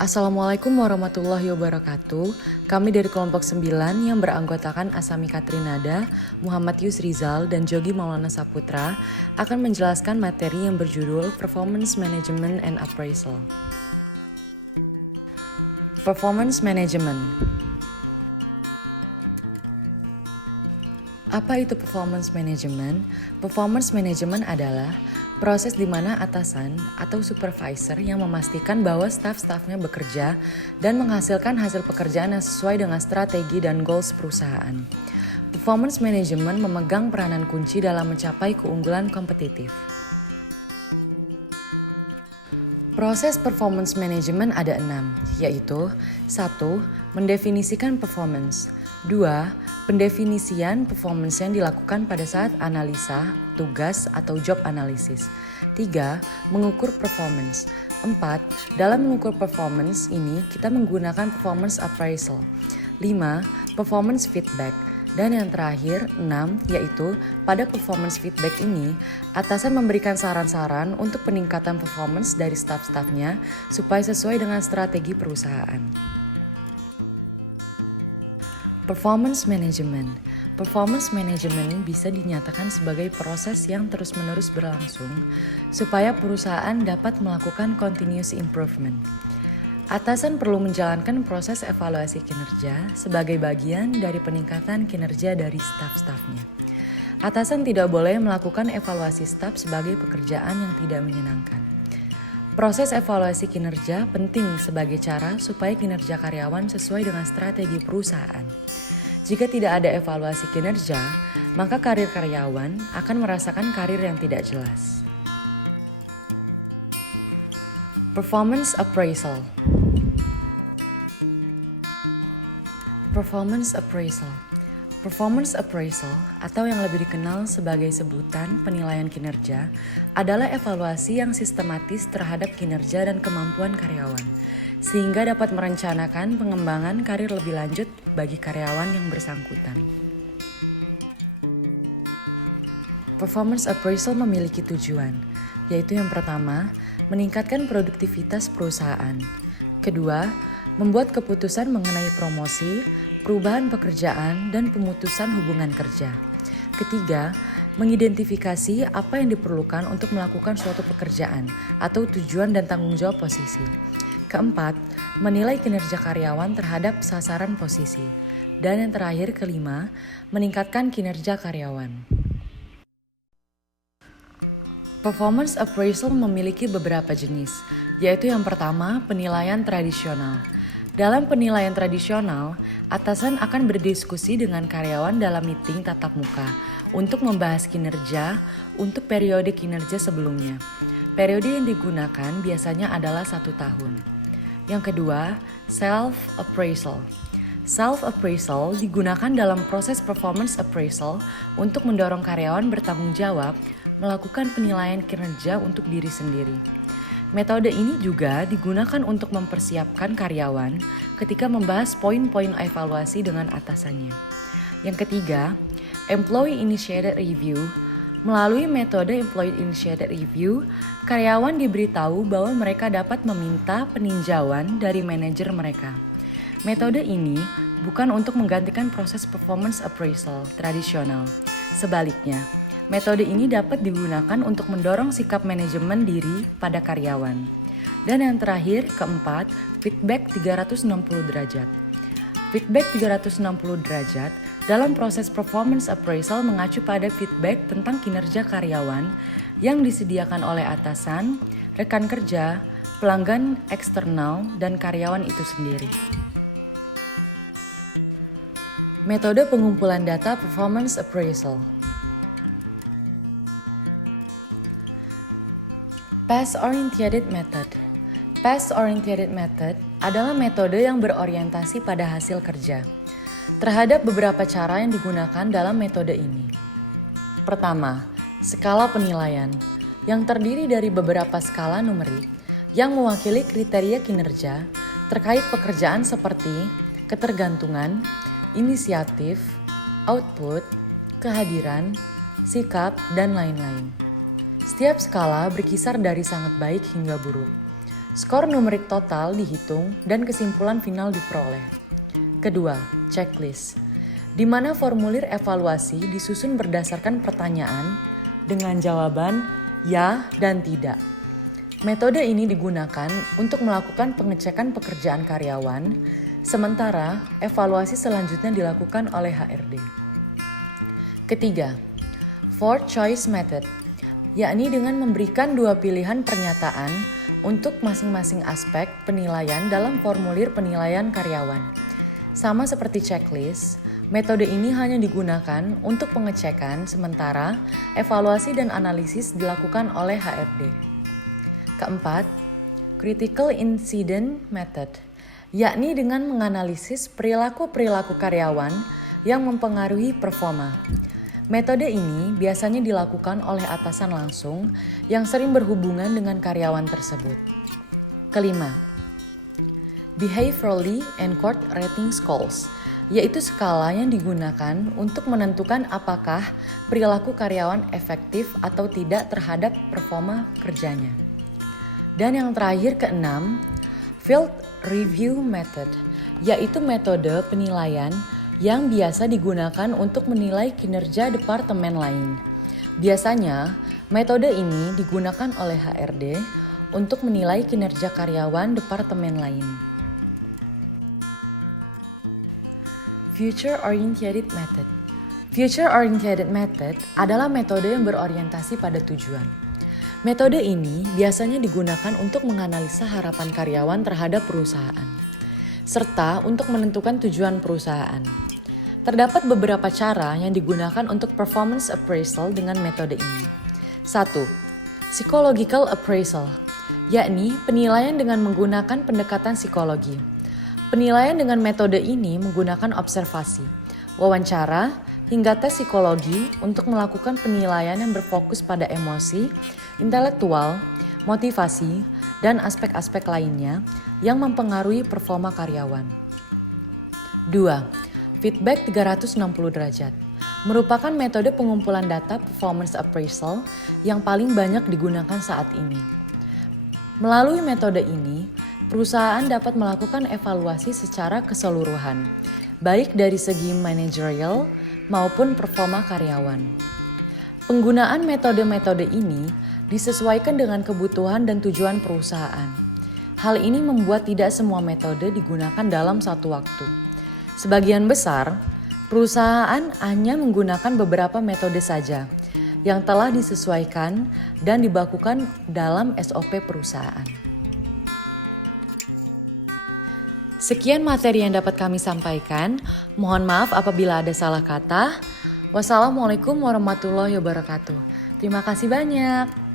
Assalamualaikum warahmatullahi wabarakatuh. Kami dari kelompok 9 yang beranggotakan Asami Katrinada, Muhammad Yusrizal, dan Jogi Maulana Saputra akan menjelaskan materi yang berjudul Performance Management and Appraisal. Performance Management. Apa itu performance management? Performance management adalah proses di mana atasan atau supervisor yang memastikan bahwa staf-stafnya bekerja dan menghasilkan hasil pekerjaan yang sesuai dengan strategi dan goals perusahaan. Performance management memegang peranan kunci dalam mencapai keunggulan kompetitif. Proses performance management ada 6, yaitu 1. Mendefinisikan performance. 2. Pendefinisian performance yang dilakukan pada saat analisa, tugas, atau job analysis. 3. Mengukur performance. 4. Dalam mengukur performance ini, kita menggunakan performance appraisal. 5. Performance feedback. Dan yang terakhir, 6, yaitu pada performance feedback ini, atasan memberikan saran-saran untuk peningkatan performance dari staf-stafnya supaya sesuai dengan strategi perusahaan. Performance management. Performance management bisa dinyatakan sebagai proses yang terus-menerus berlangsung supaya perusahaan dapat melakukan continuous improvement. Atasan perlu menjalankan proses evaluasi kinerja sebagai bagian dari peningkatan kinerja dari staf-stafnya. Atasan tidak boleh melakukan evaluasi staf sebagai pekerjaan yang tidak menyenangkan. Proses evaluasi kinerja penting sebagai cara supaya kinerja karyawan sesuai dengan strategi perusahaan. Jika tidak ada evaluasi kinerja, maka karir karyawan akan merasakan karir yang tidak jelas. Performance appraisal. Performance appraisal. Performance appraisal atau yang lebih dikenal sebagai sebutan penilaian kinerja adalah evaluasi yang sistematis terhadap kinerja dan kemampuan karyawan, sehingga dapat merencanakan pengembangan karir lebih lanjut bagi karyawan yang bersangkutan. Performance appraisal memiliki tujuan, yaitu yang pertama, meningkatkan produktivitas perusahaan. Kedua, membuat keputusan mengenai promosi, perubahan pekerjaan, dan pemutusan hubungan kerja. Ketiga, mengidentifikasi apa yang diperlukan untuk melakukan suatu pekerjaan atau tujuan dan tanggung jawab posisi. Keempat, menilai kinerja karyawan terhadap sasaran posisi. Dan yang terakhir, kelima, meningkatkan kinerja karyawan. Performance appraisal memiliki beberapa jenis, yaitu yang pertama, penilaian tradisional. Dalam penilaian tradisional, atasan akan berdiskusi dengan karyawan dalam meeting tatap muka untuk membahas kinerja untuk periode kinerja sebelumnya. Periode yang digunakan biasanya adalah 1 tahun. Yang kedua, self-appraisal. Self-appraisal digunakan dalam proses performance appraisal untuk mendorong karyawan bertanggung jawab melakukan penilaian kinerja untuk diri sendiri. Metode ini juga digunakan untuk mempersiapkan karyawan ketika membahas poin-poin evaluasi dengan atasannya. Yang ketiga, Employee Initiated Review. Melalui metode Employee Initiated Review, karyawan diberitahu bahwa mereka dapat meminta peninjauan dari manajer mereka. Metode ini bukan untuk menggantikan proses performance appraisal tradisional. Sebaliknya, metode ini dapat digunakan untuk mendorong sikap manajemen diri pada karyawan. Dan yang terakhir, keempat, feedback 360 derajat. Feedback 360 derajat dalam proses performance appraisal mengacu pada feedback tentang kinerja karyawan yang disediakan oleh atasan, rekan kerja, pelanggan eksternal, dan karyawan itu sendiri. Metode pengumpulan data performance appraisal. Task-oriented method. Task-oriented method adalah metode yang berorientasi pada hasil kerja. Terhadap beberapa cara yang digunakan dalam metode ini. Pertama, skala penilaian, yang terdiri dari beberapa skala numerik yang mewakili kriteria kinerja terkait pekerjaan seperti ketergantungan, inisiatif, output, kehadiran, sikap, dan lain-lain. Setiap skala berkisar dari sangat baik hingga buruk. Skor numerik total dihitung dan kesimpulan final diperoleh. Kedua, checklist, di mana formulir evaluasi disusun berdasarkan pertanyaan dengan jawaban ya dan tidak. Metode ini digunakan untuk melakukan pengecekan pekerjaan karyawan, sementara evaluasi selanjutnya dilakukan oleh HRD. Ketiga, four choice method, yakni dengan memberikan 2 pilihan pernyataan untuk masing-masing aspek penilaian dalam formulir penilaian karyawan. Sama seperti checklist, metode ini hanya digunakan untuk pengecekan sementara evaluasi dan analisis dilakukan oleh HRD. Keempat, critical incident method, yakni dengan menganalisis perilaku-perilaku karyawan yang mempengaruhi performa. Metode ini biasanya dilakukan oleh atasan langsung yang sering berhubungan dengan karyawan tersebut. Kelima, behaviorally encored rating scales, yaitu skala yang digunakan untuk menentukan apakah perilaku karyawan efektif atau tidak terhadap performa kerjanya. Dan yang terakhir keenam, field review method, yaitu metode penilaian yang biasa digunakan untuk menilai kinerja departemen lain. Biasanya, metode ini digunakan oleh HRD untuk menilai kinerja karyawan departemen lain. Future-oriented method. Future-oriented method adalah metode yang berorientasi pada tujuan. Metode ini biasanya digunakan untuk menganalisa harapan karyawan terhadap perusahaan, serta untuk menentukan tujuan perusahaan. Terdapat beberapa cara yang digunakan untuk performance appraisal dengan metode ini. 1. Psychological appraisal, yakni penilaian dengan menggunakan pendekatan psikologi. Penilaian dengan metode ini menggunakan observasi, wawancara, hingga tes psikologi untuk melakukan penilaian yang berfokus pada emosi, intelektual, motivasi, dan aspek-aspek lainnya yang mempengaruhi performa karyawan. 2. Feedback 360 derajat merupakan metode pengumpulan data performance appraisal yang paling banyak digunakan saat ini. Melalui metode ini, perusahaan dapat melakukan evaluasi secara keseluruhan, baik dari segi manajerial maupun performa karyawan. Penggunaan metode-metode ini disesuaikan dengan kebutuhan dan tujuan perusahaan. Hal ini membuat tidak semua metode digunakan dalam satu waktu. Sebagian besar, perusahaan hanya menggunakan beberapa metode saja yang telah disesuaikan dan dibakukan dalam SOP perusahaan. Sekian materi yang dapat kami sampaikan. Mohon maaf apabila ada salah kata. Wassalamualaikum warahmatullahi wabarakatuh. Terima kasih banyak.